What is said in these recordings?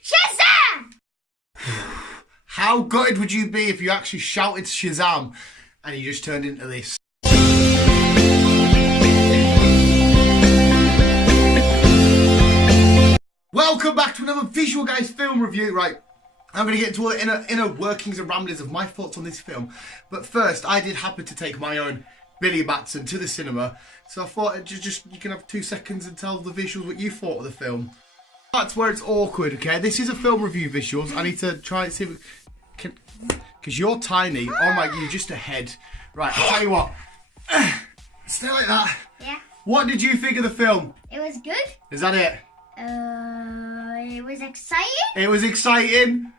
Shazam! How gutted would you be if you actually shouted Shazam and you just turned into this? Welcome back to another Visual Guys film review. Right, I'm going to get into all the inner workings and ramblings of my thoughts on this film. But first, I did happen to take my own Billy Batson to the cinema. So I thought you can have 2 seconds and tell the visuals what you thought of the film. That's where it's awkward, okay? This is a film review visuals. I need to try and see if... Because you're tiny. Oh my, you're just a head. Right, I'll tell you what. Stay like that. Yeah. What did you think of the film? It was good. Is that it? It was exciting. It was exciting.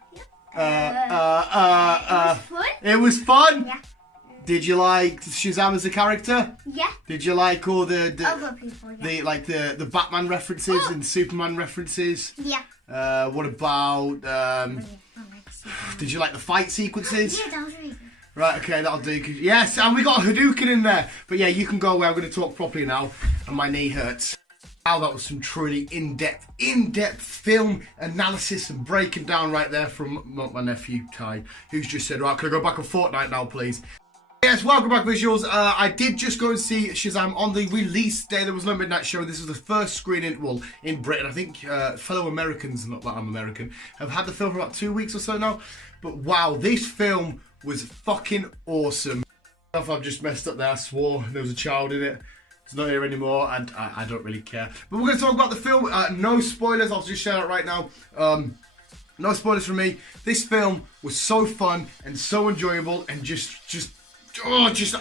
It was fun. It was fun. Yeah. Did you like Shazam as a character? Yeah. Did you like all the Other people, yeah. the Batman references and Superman references? Yeah. What about did you like the fight sequences? Yeah, that was really good. Right, okay, that'll do. Yes, and we got a Hadouken in there. But yeah, you can go away. I'm going to talk properly now, and my knee hurts. Wow, that was some truly in-depth film analysis and breaking down right there from my nephew Ty, who's just said, right, can I go back a fortnight now, please? Yes, welcome back, visuals. I did just go and see Shazam on the release day. There was no midnight show. This was the first screening, well, in Britain. I think fellow Americans, not that I'm American, have had the film for about 2 weeks or so now. But wow, this film was fucking awesome. I don't know if I've just messed up there. I swore there was a child in it. It's not here anymore, and I don't really care. But we're going to talk about the film. No spoilers. I'll just share it right now. No spoilers from me. This film was so fun and so enjoyable and just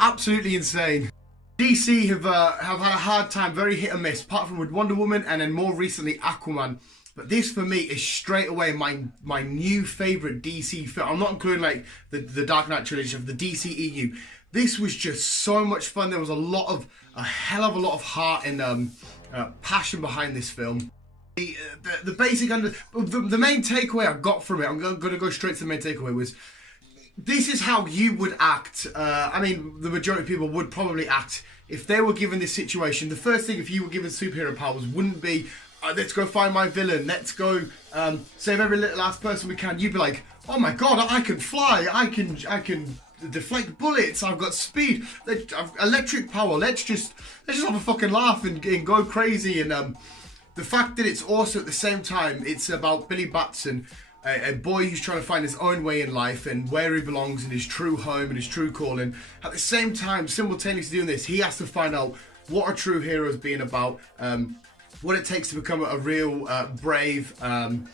absolutely insane. DC have had a hard time, very hit and miss, apart from with Wonder Woman and then more recently Aquaman. But this for me is straight away my new favourite DC film. I'm not including like the Dark Knight trilogy of the DCEU. This was just so much fun. There was a hell of a lot of heart and passion behind this film. The basic the main takeaway I got from it, I'm going to go straight to the main takeaway, was this is how you would act. I mean, the majority of people would probably act if they were given this situation. The first thing, if you were given superhero powers, wouldn't be, let's go find my villain, let's go save every little last person we can. You'd be like, oh my god, I can fly, I can deflect bullets, I've got speed, I've electric power, let's just have a fucking laugh and go crazy. And the fact that it's also at the same time, it's about Billy Batson, a boy who's trying to find his own way in life and where he belongs and his true home and his true calling. At the same time, simultaneously doing this, he has to find out what a true hero is being about, what it takes to become a real brave and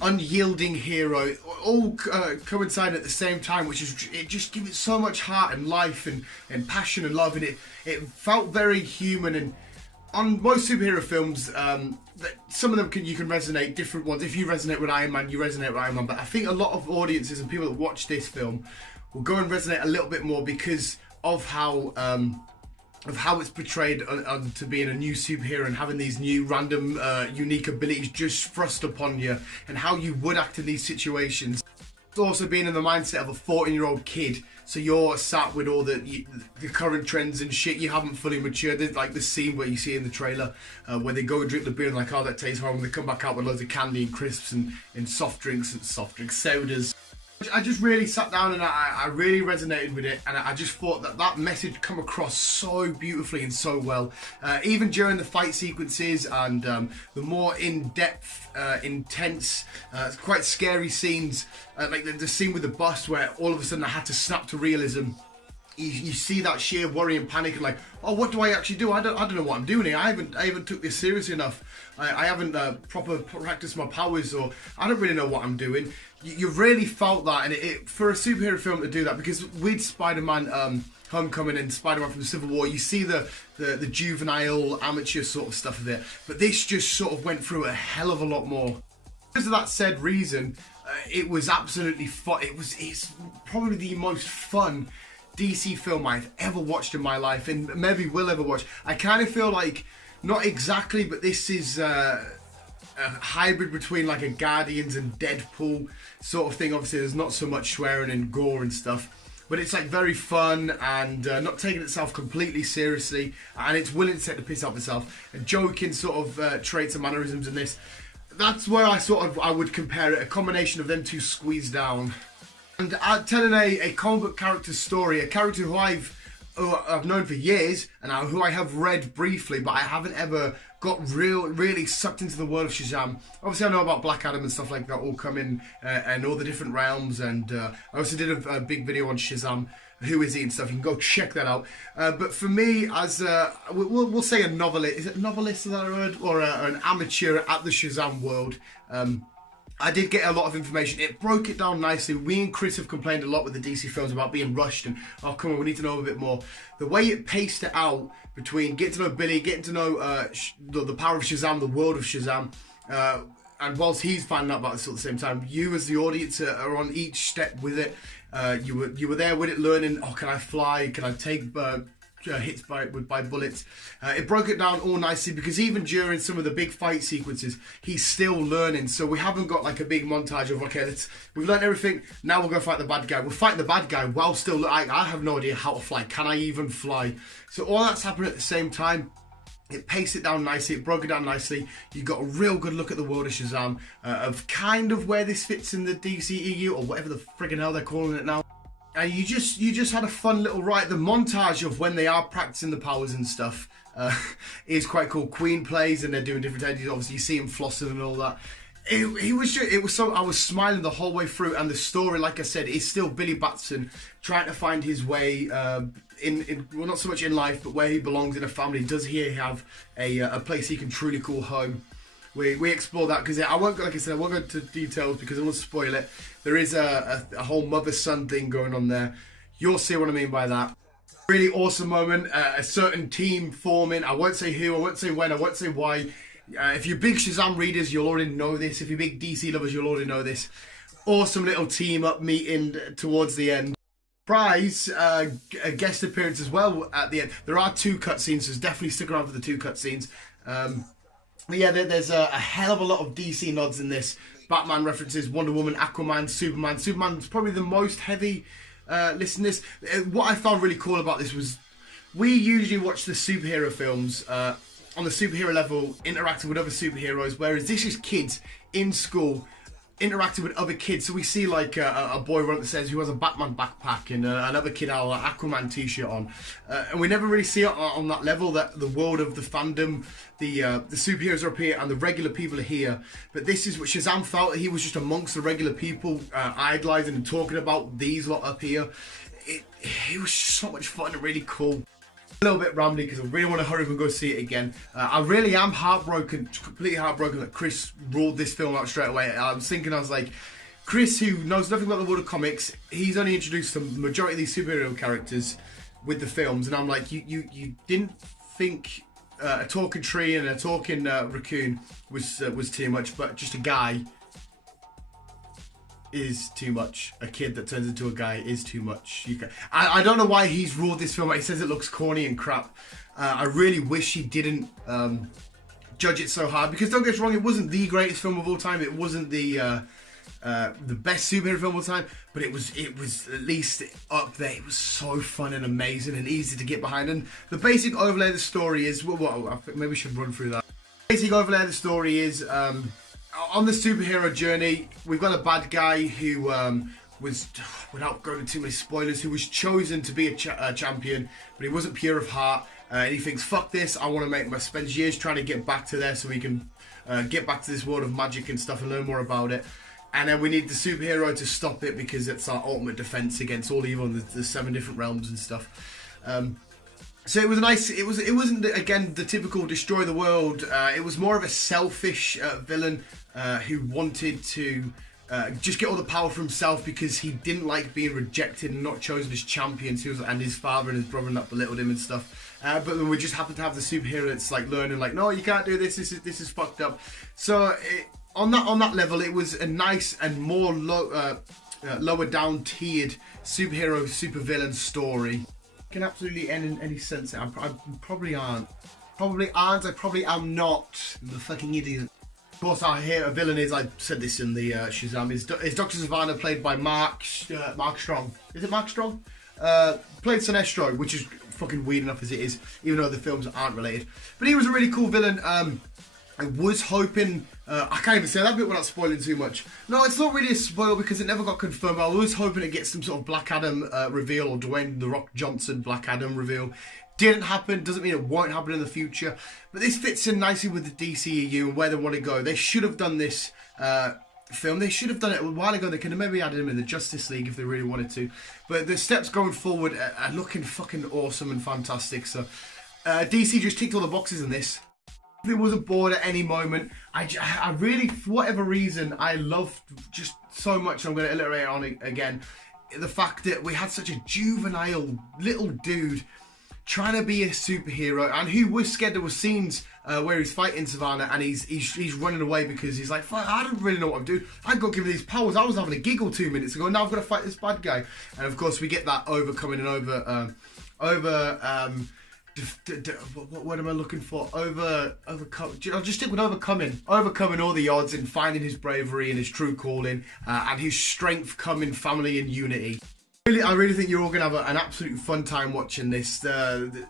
unyielding hero, all coincide at the same time, which is, it just gives it so much heart and life and passion and love, and it felt very human. And on most superhero films, some of them you can resonate, different ones. If you resonate with Iron Man, you resonate with Iron Man. But I think a lot of audiences and people that watch this film will go and resonate a little bit more because of how it's portrayed to being a new superhero and having these new random unique abilities just thrust upon you, and how you would act in these situations. It's also being in the mindset of a 14-year-old kid, so you're sat with all the current trends and shit. You haven't fully matured. There's like the scene where you see in the trailer where they go and drink the beer and like, oh, that tastes horrible, and they come back out with loads of candy and crisps and soft drinks, sodas. I just really sat down and I really resonated with it, and I just thought that message come across so beautifully and so well. Even during the fight sequences and the more in-depth, intense, quite scary scenes, like the scene with the bus where all of a sudden I had to snap to realism. You see that sheer worry and panic and like, oh, what do I actually do? I don't know what I'm doing here. I haven't took this seriously enough. I haven't proper practiced my powers, or I don't really know what I'm doing. You really felt that, and for a superhero film to do that, because with Spider-Man Homecoming and Spider-Man from the Civil War, you see the juvenile, amateur sort of stuff of it, but this just sort of went through a hell of a lot more. Because of that said reason, it was absolutely fun. It's probably the most fun DC film I've ever watched in my life, and maybe will ever watch. I kind of feel like, not exactly, but this is a hybrid between like a Guardians and Deadpool sort of thing. Obviously there's not so much swearing and gore and stuff, but it's like very fun and not taking itself completely seriously, and it's willing to take the piss out of itself and joking sort of traits and mannerisms in this. that's where I would compare it, a combination of them two squeezed down. And telling a comic book character story, a character who I've known for years, and who I have read briefly, but I haven't ever got really sucked into the world of Shazam. Obviously, I know about Black Adam and stuff like that all come in, and all the different realms, and I also did a big video on Shazam, who is he and stuff. You can go check that out. But for me, as we'll say a novelist, is it a novelist that I heard, or an amateur at the Shazam world, I did get a lot of information. It broke it down nicely. We and Chris have complained a lot with the DC films about being rushed and, oh, come on, we need to know a bit more. The way it paced it out between getting to know Billy, getting to know the power of Shazam, the world of Shazam, and whilst he's finding out about this at the same time, you as the audience are on each step with it. You were there with it, learning, oh, can I fly? Can I take hits by bullets? It broke it down all nicely, because even during some of the big fight sequences, he's still learning. So we haven't got like a big montage of, okay, we've learned everything, now we'll go fight the bad guy. We're fighting the bad guy while still, I have no idea how to fly. Can I even fly? So all that's happening at the same time. It paced it down nicely, it broke it down nicely. You got a real good look at the world of Shazam, of kind of where this fits in the DCEU, or whatever the friggin' hell they're calling it now. And you just had a fun little ride. The montage of when they are practicing the powers and stuff is quite cool. Queen plays and they're doing different ideas. Obviously, you see him flossing and all that. It was so, I was smiling the whole way through, and the story, like I said, is still Billy Batson trying to find his way well, not so much in life, but where he belongs in a family. Does he have a place he can truly call home? We explore that, because I won't go, like I said, I won't go into details because I won't spoil it. There is a whole mother-son thing going on there. You'll see what I mean by that. Really awesome moment. A certain team forming. I won't say who, I won't say when, I won't say why. If you're big Shazam readers, you'll already know this. If you're big DC lovers, you'll already know this. Awesome little team up meeting towards the end. Surprise a guest appearance as well at the end. There are 2 cutscenes, so definitely stick around for the 2 cutscenes. But yeah, there's a hell of a lot of DC nods in this. Batman references, Wonder Woman, Aquaman, Superman. Superman's probably the most heavy listen to this. What I found really cool about this was, we usually watch the superhero films on the superhero level, interacting with other superheroes, whereas this is kids in school interacting with other kids. So we see like a boy run up the stairs who has a Batman backpack, and another kid has an Aquaman t-shirt on, and we never really see it on that level, that the world of the fandom, the superheroes are up here and the regular people are here. But this is what Shazam felt. He was just amongst the regular people, idolizing and talking about these lot up here. It was so much fun and really cool. A little bit rambly because I really want to hurry up and go see it again. I really am heartbroken, completely heartbroken that Chris ruled this film out straight away. I was like, Chris, who knows nothing about the world of comics, he's only introduced the majority of these superhero characters with the films, and I'm like, you didn't think a talking tree and a talking raccoon was too much, but just a guy is too much. A kid that turns into a guy is too much. I don't know why he's ruled this film out. He says it looks corny and crap. I really wish he didn't judge it so hard, because don't get us wrong, it wasn't the greatest film of all time. It wasn't the best superhero film of all time, but it was at least up there. It was so fun and amazing and easy to get behind. And the basic overlay of the story is, well, I think maybe we should run through that. The basic overlay of the story is, on the superhero journey, we've got a bad guy who was, without going into too many spoilers, who was chosen to be a champion, but he wasn't pure of heart. And he thinks, fuck this, I want to spend years trying to get back to there so we can get back to this world of magic and stuff and learn more about it. And then we need the superhero to stop it, because it's our ultimate defense against all evil in the 7 different realms and stuff. So it was nice. It wasn't again the typical destroy the world. It was more of a selfish villain who wanted to just get all the power for himself, because he didn't like being rejected and not chosen as champions. And his father and his brother and that belittled him and stuff. But then we just happened to have the superhero that's like learning, like, no, you can't do this. This is fucked up. So on that level, it was a nice and more lower down tiered superhero supervillain story. Can absolutely end in any sense. I probably aren't. I probably am not. I'm a fucking idiot. Of course, I hear a villain is, I said this in the Shazam, is Dr. Savannah, played by Mark Strong. Is it Mark Strong? Played Sinestro, which is fucking weird enough as it is, even though the films aren't related. But he was a really cool villain. I was hoping I can't even say that bit without spoiling too much. No, it's not really a spoil because it never got confirmed. I was hoping to get some sort of Black Adam reveal or Dwayne The Rock Johnson Black Adam reveal. Didn't happen, doesn't mean it won't happen in the future. But this fits in nicely with the DCEU and where they want to go. They should have done this film. They should have done it a while ago. They could have maybe added him in the Justice League if they really wanted to. But the steps going forward are looking fucking awesome and fantastic. So DC just ticked all the boxes in this. If it wasn't bored at any moment, I really, for whatever reason, I loved just so much. I'm going to iterate on it again. The fact that we had such a juvenile little dude trying to be a superhero, and who was scared. There were scenes where he's fighting Savannah and he's running away because he's like, fuck, I don't really know what I'm doing. I got given these powers. I was having a giggle 2 minutes ago. Now I've got to fight this bad guy. And of course we get that overcoming and what am I looking for? Overcome. I'll just stick with overcoming all the odds and finding his bravery and his true calling and his strength, coming family and unity. I really think you're all gonna have an absolute fun time watching this. The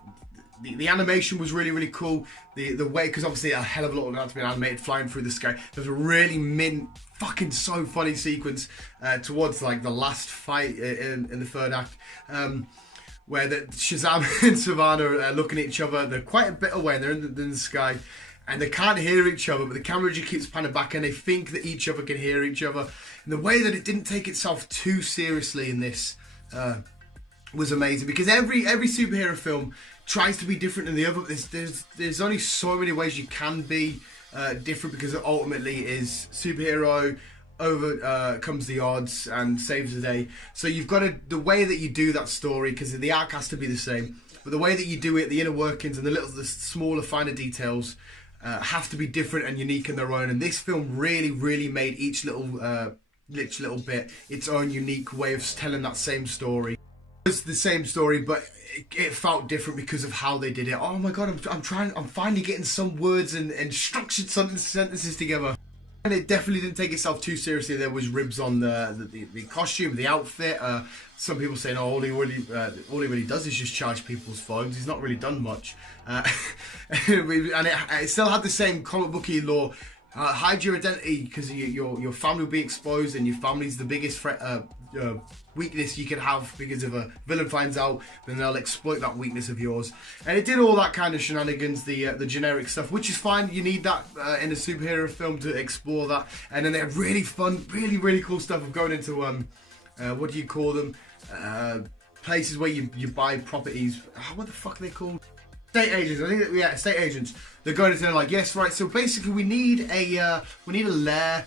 animation was really cool. The way, because obviously a hell of a lot of that's been animated flying through the sky. There's a really fucking so funny sequence towards like the last fight in the third act. Where Shazam and Savannah are looking at each other. They're quite a bit away and they're in the sky. And they can't hear each other, but the camera just keeps panning back and they think that each other can hear each other. And the way that it didn't take itself too seriously in this was amazing. Because every superhero film tries to be different than the other. There's only so many ways you can be different, because it ultimately is superhero overcomes the odds and saves the day. So you've got to, the way that you do that story, because the arc has to be the same, but the way that you do it, the inner workings and the smaller, finer details have to be different and unique in their own. And this film really made each little bit its own unique way of telling that same story. It's the same story, but it felt different because of how they did it. Oh my god, I'm finally getting some words and structured sentences together. And it definitely didn't take itself too seriously. There was ribs on the costume, the outfit. Some people saying, oh, all he really does is just charge people's phones. He's not really done much. And it still had the same comic booky law. Hide your identity because your family will be exposed, and your family's the biggest weakness you can have, because if a villain finds out, then they'll exploit that weakness of yours. And it did all that kind of shenanigans, the generic stuff, which is fine. You need that in a superhero film to explore that. And then they had really fun, really cool stuff of going into what do you call them? Places where you buy properties. What the fuck are they called? Estate agents. I think yeah, estate agents. They're going into like, yes, right. So basically, we need a lair.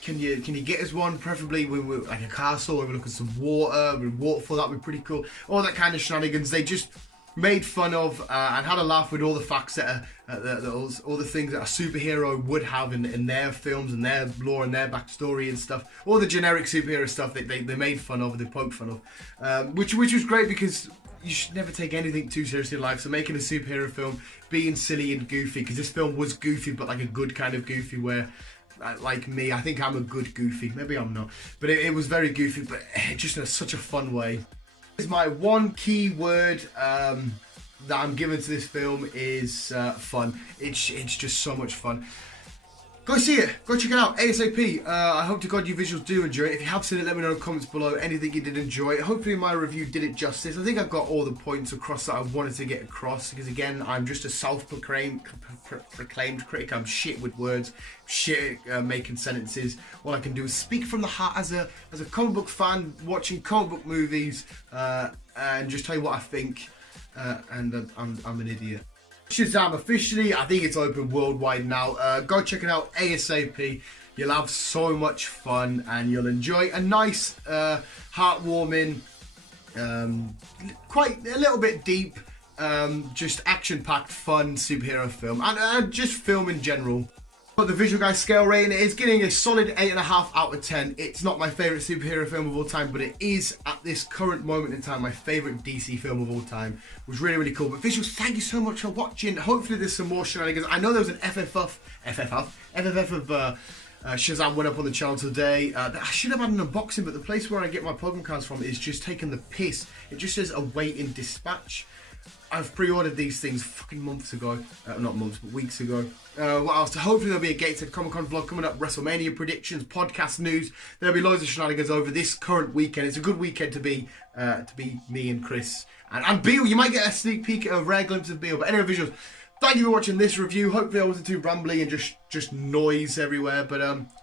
Can you get us one? Preferably like a castle. We're looking at some water. Waterfall, that'd be pretty cool. All that kind of shenanigans. They just made fun of and had a laugh with all the facts that all the things that a superhero would have in their films and their lore and their backstory and stuff. All the generic superhero stuff they made fun of, they poked fun of, which was great, because you should never take anything too seriously in life. So making a superhero film, being silly and goofy, because this film was goofy, but like a good kind of goofy, where like me, I think I'm a good goofy. Maybe I'm not, but it was very goofy, but just in such a fun way. Is my one key word that I'm giving to this film is fun. It's just so much fun. Go see it. Go check it out ASAP. I hope to God you visuals do enjoy it. If you have seen it, let me know in the comments below anything you did enjoy. Hopefully my review did it justice. I think I've got all the points across that I wanted to get across, because again, I'm just a self-proclaimed critic. I'm shit with words, shit making sentences. All I can do is speak from the heart as a comic book fan watching comic book movies, and just tell you what I think. And I'm an idiot. Shazam officially, I think it's open worldwide now. Go check it out ASAP. You'll have so much fun and you'll enjoy a nice, heartwarming, quite a little bit deep, just action-packed, fun superhero film, and just film in general. But the Visual Guyz scale rating is getting a solid 8.5 out of 10. It's not my favourite superhero film of all time, but it is, at this current moment in time, my favourite DC film of all time. It was really cool. But Visuals, thank you so much for watching. Hopefully there's some more shenanigans. I know there was an FFF of Shazam went up on the channel today. I should have had an unboxing, but the place where I get my Pokemon cards from is just taking the piss. It just says awaiting dispatch. I've pre-ordered these things fucking months ago. Not months, but weeks ago. What else? So hopefully there'll be a Gateshead Comic-Con vlog coming up, WrestleMania predictions, podcast news. There'll be loads of shenanigans over this current weekend. It's a good weekend to be me and Chris. And Beale, you might get a sneak peek at a rare glimpse of Beale. But anyway, visuals. Thank you for watching this review. Hopefully I wasn't too rambly and just noise everywhere. But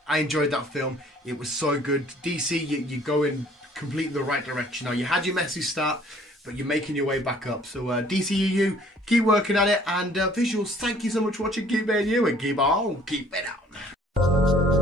I enjoyed that film. It was so good. DC, you go in completely the right direction now. You had your messy start, but you're making your way back up. So DCEU, keep working at it. And visuals, thank you so much for watching. Keep being you and keep on, keep it on.